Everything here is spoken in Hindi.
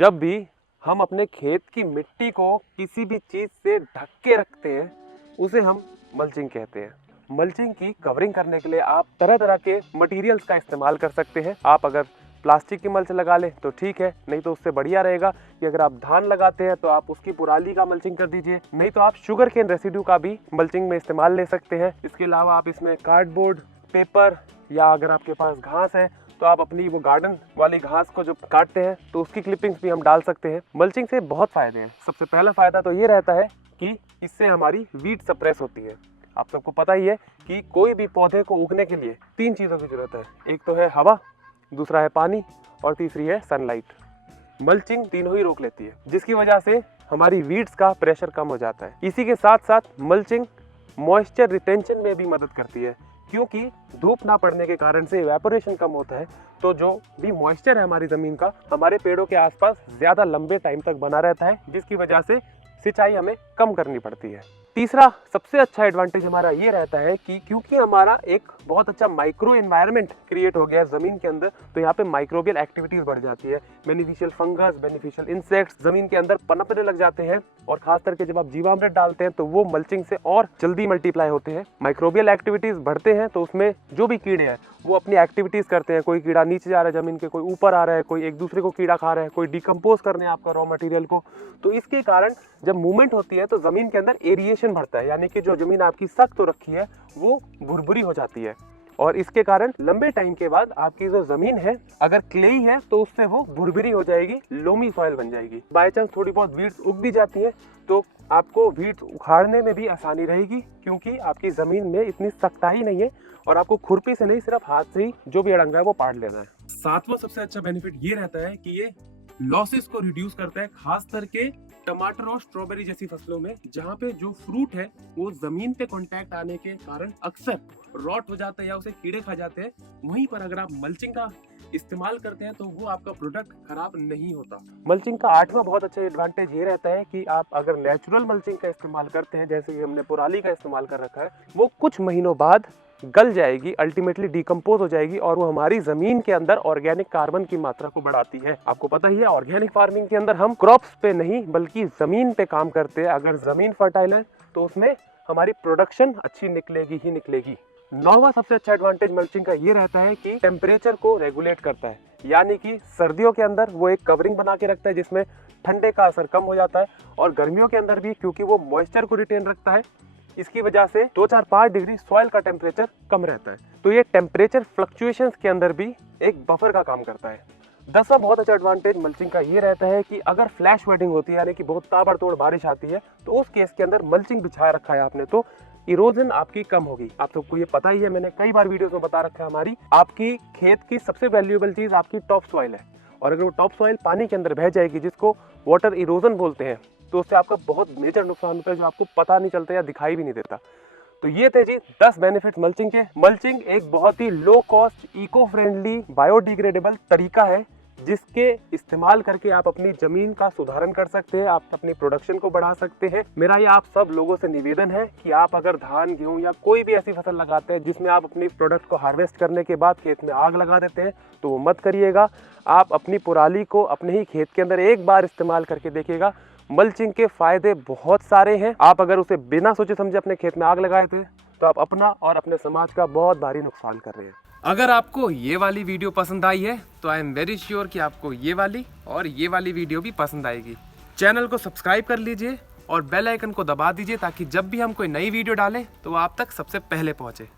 जब भी हम अपने खेत की मिट्टी को किसी भी चीज़ से ढक के रखते हैं उसे हम मल्चिंग कहते हैं। मल्चिंग की कवरिंग करने के लिए आप तरह तरह के मटेरियल्स का इस्तेमाल कर सकते हैं। आप अगर प्लास्टिक की मल्च लगा लें तो ठीक है, नहीं तो उससे बढ़िया रहेगा कि अगर आप धान लगाते हैं तो आप उसकी पुराली का मल्चिंग कर दीजिए, नहीं तो आप शुगर केन रेसिड्यू का भी मल्चिंग में इस्तेमाल ले सकते हैं। इसके अलावा आप इसमें कार्डबोर्ड, पेपर या अगर आपके पास घास है तो आप अपनी वो गार्डन वाली घास को जो काटते हैं तो उसकी क्लिपिंग्स भी हम डाल सकते हैं। मल्चिंग से बहुत फायदे हैं। सबसे पहला फायदा तो ये रहता है कि इससे हमारी वीड सप्रेस होती है। आप सबको पता ही है कि कोई भी पौधे को उगने के लिए 3 चीज़ों की जरूरत है। एक तो है हवा, दूसरा है पानी और तीसरी है सनलाइट। मल्चिंग तीनों ही रोक लेती है, जिसकी वजह से हमारी वीड्स का प्रेशर कम हो जाता है। इसी के साथ साथ मल्चिंग मॉइस्चर रिटेंशन में भी मदद करती है, क्योंकि धूप ना पड़ने के कारण से इवेपोरेशन कम होता है, तो जो भी मॉइस्चर है हमारी ज़मीन का हमारे पेड़ों के आसपास ज़्यादा लंबे टाइम तक बना रहता है, जिसकी वजह से सिंचाई हमें कम करनी पड़ती है। तीसरा सबसे अच्छा एडवांटेज हमारा ये रहता है कि क्योंकि हमारा एक बहुत अच्छा माइक्रो एनवायरनमेंट क्रिएट हो गया है ज़मीन के अंदर, तो यहाँ पे माइक्रोबियल एक्टिविटीज़ बढ़ जाती है। बेनिफिशियल फंगस, बेनिफिशियल इंसेक्ट्स ज़मीन के अंदर पनपने लग जाते हैं, और खास करके जब आप जीवामृत डालते हैं तो वो मल्चिंग से और जल्दी मल्टीप्लाई होते हैं। माइक्रोबियल एक्टिविटीज़ बढ़ते हैं तो उसमें जो भी कीड़े हैं वो अपनी एक्टिविटीज़ करते हैं। कोई कीड़ा नीचे जा रहा है ज़मीन के, कोई ऊपर आ रहा है, कोई एक दूसरे को कीड़ा खा रहा है, कोई डिकम्पोज करने आपका रॉ मटेरियल को। तो इसके कारण जब मूवमेंट होती है तो ज़मीन के अंदर एरिएशन बढ़ता है, यानी कि जो ज़मीन आपकी सख्त हो रखी है वो भुरभुरी हो जाती है, और इसके कारण लंबे टाइम के बाद आपकी जो ज़मीन है अगर क्लेई है तो उससे वो भुरभुरी हो जाएगी, लोमी सॉइल बन जाएगी। बाय चांस थोड़ी बहुत वीड्स उग भी जाती है तो आपको वीड्स उखाड़ने में भी आसानी रहेगी, क्योंकि आपकी ज़मीन में इतनी सख्ताई नहीं है और आपको खुरपी से नहीं, सिर्फ हाथ से ही जो भी अड़ंगा है वो पाड़ लेना है। सातवां सबसे अच्छा बेनिफिट ये रहता है कि ये लॉसेस को रिड्यूस करता है, खास करके टमाटर और स्ट्रॉबेरी जैसी फसलों में, जहाँ पे जो फ्रूट है वो जमीन पे कांटेक्ट आने के कारण अक्सर रॉट हो जाता है या उसे कीड़े खा जाते हैं। वहीं पर अगर आप मल्चिंग का इस्तेमाल करते हैं तो वो आपका प्रोडक्ट खराब नहीं होता। मल्चिंग का 8वां बहुत अच्छा एडवांटेज ये रहता है कि आप अगर नेचुरल मल्चिंग का इस्तेमाल करते हैं, जैसे कि हमने पुराली का इस्तेमाल कर रखा है, वो कुछ महीनों बाद गल जाएगी, अल्टीमेटली डिकम्पोज हो जाएगी, और वो हमारी जमीन के अंदर ऑर्गेनिक कार्बन की मात्रा को बढ़ाती है। आपको पता ही है ऑर्गेनिक फार्मिंग के अंदर हम क्रॉप्स पे नहीं बल्कि जमीन पे काम करते हैं। अगर जमीन फर्टाइल है तो उसमें हमारी प्रोडक्शन अच्छी निकलेगी ही निकलेगी। 9वां सबसे अच्छा एडवांटेज मल्चिंग का ये रहता है कि टेम्परेचर को रेगुलेट करता है, यानी कि सर्दियों के अंदर वो एक कवरिंग बना के रखता है जिसमें ठंडे का असर कम हो जाता है, और गर्मियों के अंदर भी क्योंकि वो मॉइस्चर को रिटेन रखता है, इसकी वजह से 2, 4, 5 डिग्री सॉइल का टेम्परेचर कम रहता है। तो ये टेम्परेचर फ्लक्चुएशंस के अंदर भी एक बफर का काम करता है। 10वां बहुत अच्छा एडवांटेज मल्चिंग का ये रहता है कि अगर फ्लैश फ्लडिंग होती है, यानी कि बहुत ताबड़तोड़ बारिश आती है, तो उस केस के अंदर मल्चिंग बिछाया रखा है आपने तो इरोजन आपकी कम होगी। आप सबको ये पता ही है, मैंने कई बार वीडियोस में बता रखा है, हमारी आपकी खेत की सबसे वैल्यूएबल चीज आपकी टॉप सॉइल है, और अगर वो टॉप सॉइल पानी के अंदर बह जाएगी, जिसको वाटर इरोजन बोलते हैं, तो उससे आपका बहुत मेजर नुकसान होता है जो आपको पता नहीं चलता या दिखाई भी नहीं देता। तो ये थे जी 10 बेनिफिट मल्चिंग के। मल्चिंग एक बहुत ही low cost, eco friendly, biodegradable तरीका है जिसके इस्तेमाल करके आप अपनी जमीन का सुधारण कर सकते हैं, आप अपनी प्रोडक्शन को बढ़ा सकते हैं। मेरा ये आप सब लोगों से निवेदन है कि आप अगर धान, गेहूं या कोई भी ऐसी फसल लगाते हैं जिसमें आप अपनी प्रोडक्ट को हार्वेस्ट करने के बाद खेत में आग लगा देते हैं, तो वो मत करिएगा। आप अपनी पुराली को अपने ही खेत के अंदर एक बार इस्तेमाल करके देखिएगा। मल्चिंग के फायदे बहुत सारे हैं। आप अगर उसे बिना सोचे समझे अपने खेत में आग लगाए थे तो आप अपना और अपने समाज का बहुत भारी नुकसान कर रहे हैं। अगर आपको ये वाली वीडियो पसंद आई है तो आई एम वेरी श्योर कि आपको ये वाली और ये वाली वीडियो भी पसंद आएगी। चैनल को सब्सक्राइब कर लीजिए और बेल आइकन को दबा दीजिए, ताकि जब भी हम कोई नई वीडियो डालें तो आप तक सबसे पहले पहुंचे।